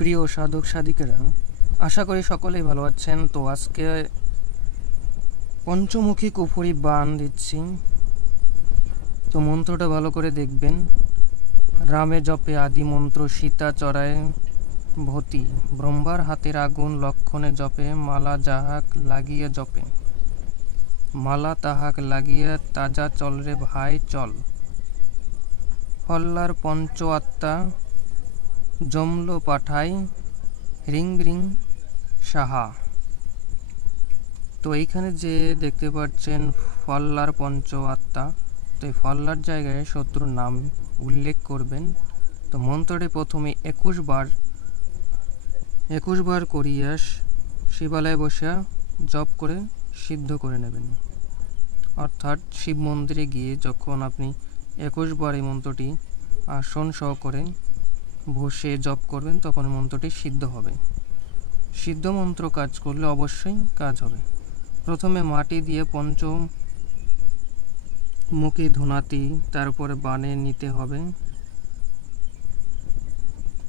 প্রিয় সাধক সাধিকারা, আশা করি সকলেই ভালো আছেন। তো আজকে পঞ্চমুখী কুফরি বান দিচ্ছি। তো মন্ত্রটা ভালো করে দেখবেন। রামে জপে আদি মন্ত্র, সীতা চড়ায় ভতি, ব্রহ্মার হাতের আগুন, লক্ষণে জপে মালা যাহাক লাগিয়ে জপে, মালা তাহাক লাগিয়ে তাজা চল রে ভাই চল, ফল্লার পঞ্চ আত্মা জমল পাঠাই রিং রিং সাহা। তো এইখানে যে দেখতে পাচ্ছেন ফল্লার পঞ্চ আত্মা, তো এই ফল্লার জায়গায় শত্রুর নাম উল্লেখ করবেন। তো মন্ত্রটি প্রথমে 21 বার করিয়া শিবালয়ে বসে জপ করে সিদ্ধ করে নেবেন। অর্থাৎ শিব মন্দিরে গিয়ে যখন আপনি 21 বার এই মন্ত্রটি আসন সহকারে বসে জপ করবেন, তখন মন্ত্রটি সিদ্ধ হবে। সিদ্ধ মন্ত্র কাজ করলে অবশ্যই কাজ হবে। প্রথমে মাটি দিয়ে পঞ্চমুখী ধুনাতি তারপরে বানে নিতে হবে।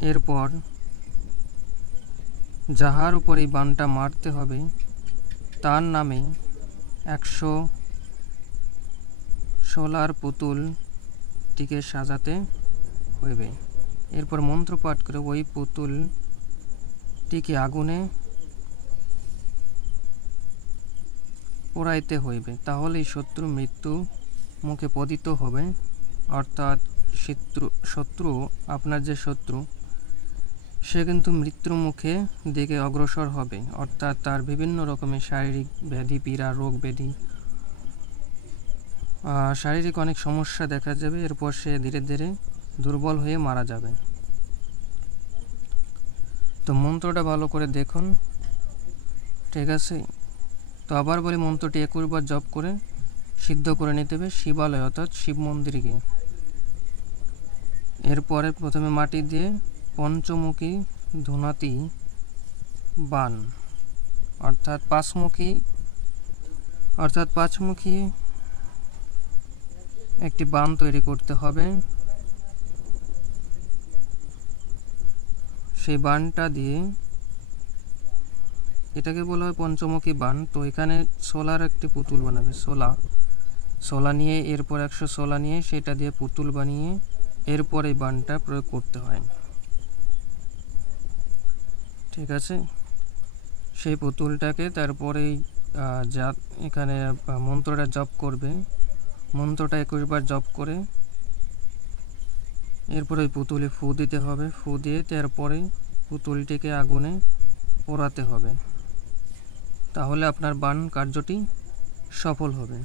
এরপর যাহার উপর এই বানটা মারতে হবে তার নামে 116 পুতুলটিকে সাজাতে হইবে। এরপর মন্ত্র পাঠ করে ওই পুতুলটিকে আগুনে পোড়াইতে হইবে, তাহলেই শত্রু মৃত্যু মুখে পতিত হবে। অর্থাৎ শত্রু আপনার যে শত্রু সে কিন্তু মৃত্যুর মুখে দিকে অগ্রসর হবে। অর্থাৎ তার বিভিন্ন রকমের শারীরিক ব্যাধি, পীড়া, রোগ ব্যাধি, শারীরিক অনেক সমস্যা দেখা যাবে। এরপর সে ধীরে ধীরে দুর্বল হয়ে মারা যাবে। তো মন্ত্রটা ভালো করে দেখুন, ঠিক আছে? তো আবার বলি, মন্ত্রটি 21 বার জপ করে সিদ্ধ করে নিতে হবে শিবালয় অর্থাৎ শিব মন্দিরে গিয়ে। এরপরে প্রথমে মাটি দিয়ে পঞ্চমুখী ধুনাতি বান অর্থাৎ পাঁচমুখী একটি বান তৈরি করতে হবে। সেই বানটা দিয়ে, এটাকে বলা হয় পঞ্চমুখী বান। তো এখানে সোলার একটি পুতুল বানাবে, সোলা নিয়ে, এরপর 116 নিয়ে সেটা দিয়ে পুতুল বানিয়ে এরপর এই বানটা প্রয়োগ করতে হয়, ঠিক আছে? সেই পুতুলটাকে তারপরে যা এখানে মন্ত্রটা জপ করবে, মন্ত্রটা 21 বার জপ করে এরপর ওই পুতুলে ফু দিতে হবে। ফু দিয়ে তারপরে পুতুলটিকে আগুনে পোড়াতে হবে, তাহলে আপনার বান কার্যটি সফল হবে।